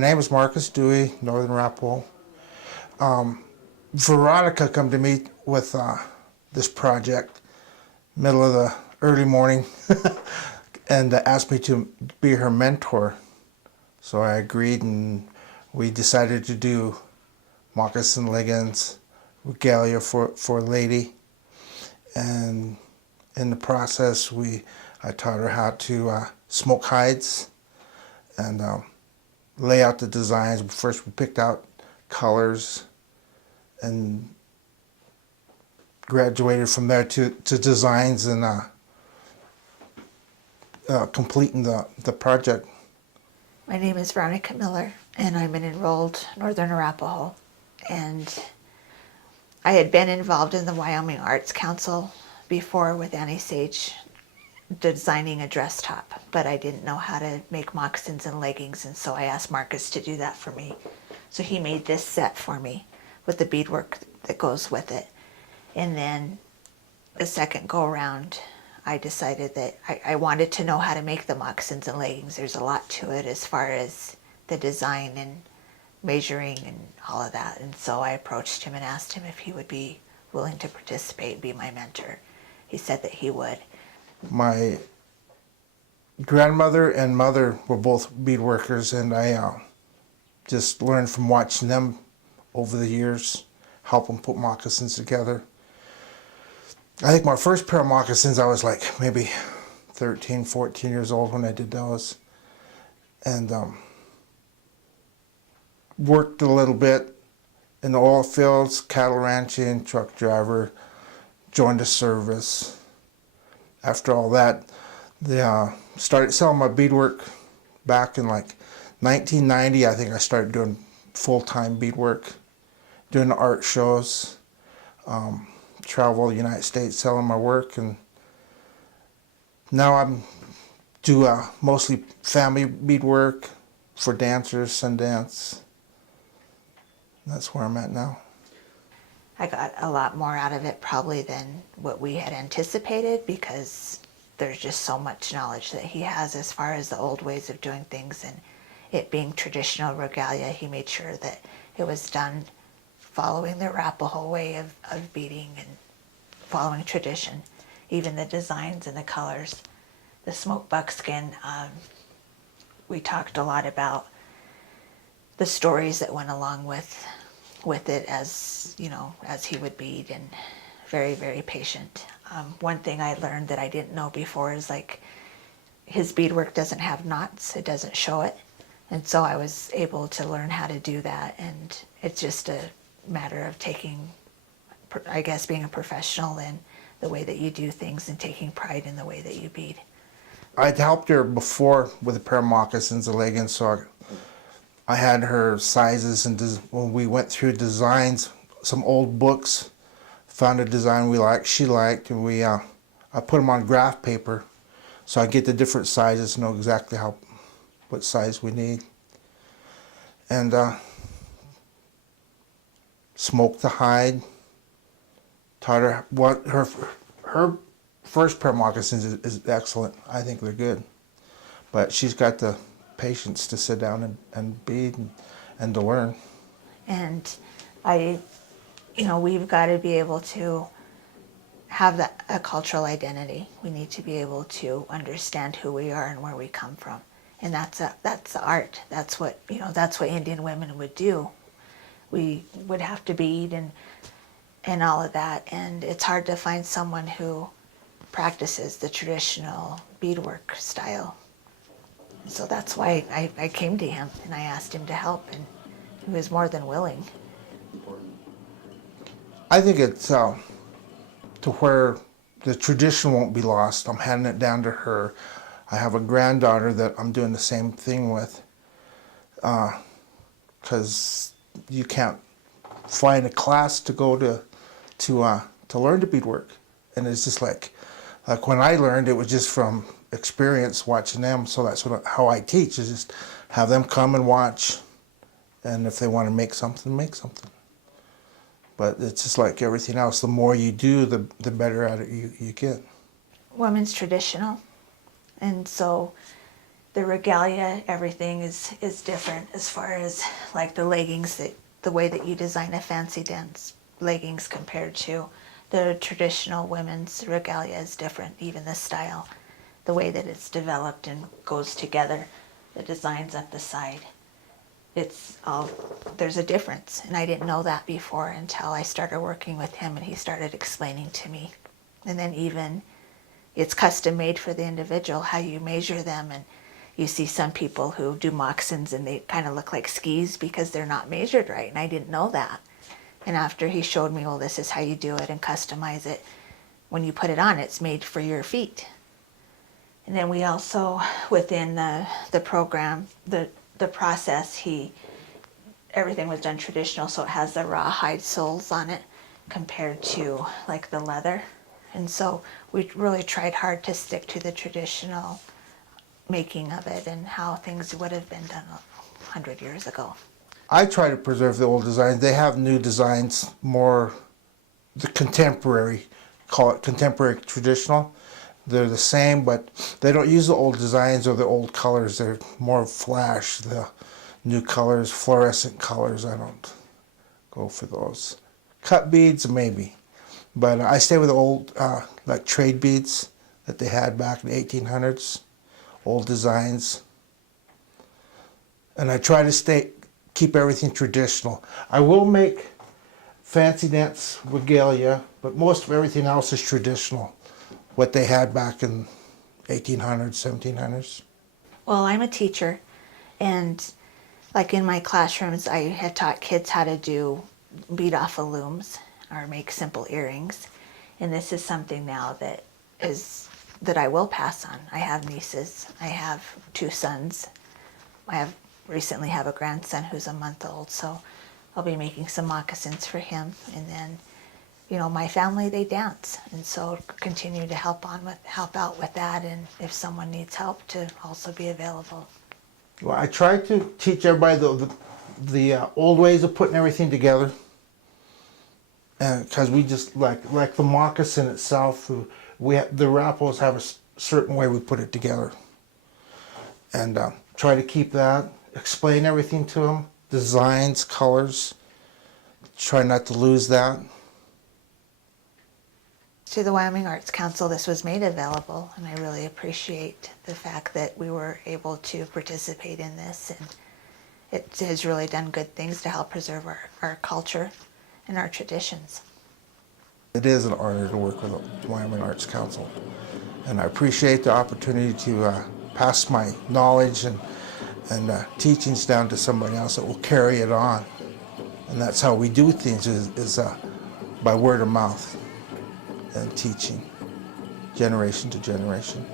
name is Marcus Dewey, Northern Arapaho. Veronica come to me with this project, middle of the early morning, and asked me to be her mentor. So I agreed, and we decided to do moccasin leggings, regalia for a lady. And in the process, I taught her how to smoke hides and lay out the designs. First we picked out colors and graduated from there to designs and completing the project. My name is Veronica Miller, and I'm an enrolled Northern Arapaho. And I had been involved in the Wyoming Arts Council before with Annie Sage designing a dress top, but I didn't know how to make moccasins and leggings, and so I asked Marcus to do that for me. So he made this set for me with the beadwork that goes with it. And then the second go around, I decided that I wanted to know how to make the moccasins and leggings. There's a lot to it as far as the design and measuring and all of that. And so I approached him and asked him if he would be willing to participate and be my mentor. He said that he would. My grandmother and mother were both beadworkers, and I just learned from watching them over the years, help them put moccasins together. I think my first pair of moccasins, I was like maybe 13, 14 years old when I did those. And worked a little bit in the oil fields, cattle ranching, truck driver, joined a service. After all that, they started selling my beadwork back in like 1990. I think I started doing full-time beadwork, doing art shows, travel the United States selling my work, and now I'm do mostly family beadwork for dancers, Sundance. That's where I'm at now. I got a lot more out of it probably than what we had anticipated, because there's just so much knowledge that he has as far as the old ways of doing things, and it being traditional regalia, he made sure that it was done following the Arapaho way of beading and following tradition. Even the designs and the colors. The smoked buckskin, we talked a lot about the stories that went along with it, as you know, as he would bead, and very, very patient. One thing I learned that I didn't know before is like his beadwork doesn't have knots, it doesn't show it, and so I was able to learn how to do that. And it's just a matter of taking, I guess, being a professional in the way that you do things and taking pride in the way that you bead. I'd helped her before with a pair of moccasins and leggings, so I had her sizes, and when we went through designs, some old books, found a design she liked, and I put them on graph paper, so I get the different sizes, know exactly what size we need, and smoked the hide. Taught her what her first pair of moccasins is excellent. I think they're good, but she's got the patience to sit down and bead and to learn. And we've got to be able to have a cultural identity. We need to be able to understand who we are and where we come from, and that's the art. That's what Indian women would do. We would have to bead and all of that, and it's hard to find someone who practices the traditional beadwork style. So that's why I came to him and I asked him to help, and he was more than willing. I think it's to where the tradition won't be lost. I'm handing it down to her. I have a granddaughter that I'm doing the same thing with, because you can't find a class to go to learn to beadwork, and it's just like when I learned, it was just from experience watching them. So that's how I teach, is just have them come and watch, and if they want to make something, make something. But it's just like everything else. The more you do, the better at it you get. Women's traditional, and so The regalia, everything is different as far as like the leggings, the way that you design a fancy dance leggings compared to the traditional women's regalia is different. Even the style, the way that it's developed and goes together, the designs up the side. It's all, there's a difference, and I didn't know that before until I started working with him and he started explaining to me. And then even it's custom made for the individual, how you measure them, and you see some people who do moccasins and they kind of look like skis because they're not measured right, and I didn't know that. And after he showed me, well, this is how you do it and customize it. When you put it on, it's made for your feet. And then we also, within the program, the process, everything was done traditional, so it has the rawhide soles on it compared to like the leather. And so we really tried hard to stick to the traditional making of it and how things would have been done 100 years ago. I try to preserve the old designs. They have new designs, more the contemporary, call it contemporary traditional. They're the same, but they don't use the old designs or the old colors. They're more flash, the new colors, fluorescent colors. I don't go for those. Cut beads, maybe. But I stay with the old, like trade beads that they had back in the 1800s, old designs. And I try to keep everything traditional. I will make fancy dance regalia, but most of everything else is traditional, what they had back in 1800s, 1700s. Well, I'm a teacher, and like in my classrooms, I had taught kids how to bead off of looms or make simple earrings. And this is something now that I will pass on. I have nieces. I have 2 sons. I recently have a grandson who's a month old, so I'll be making some moccasins for him. And then, you know, my family, they dance, and so continue to help out with that, and if someone needs help, to also be available. Well, I try to teach everybody the old ways of putting everything together, because we just like the moccasin itself. The Arapahos have a certain way we put it together, and try to keep that. Explain everything to them, designs, colors. Try not to lose that. To the Wyoming Arts Council, this was made available, and I really appreciate the fact that we were able to participate in this, and it has really done good things to help preserve our culture and our traditions. It is an honor to work with the Wyoming Arts Council, and I appreciate the opportunity to pass my knowledge and teachings down to somebody else that will carry it on. And that's how we do things, is by word of mouth and teaching, generation to generation.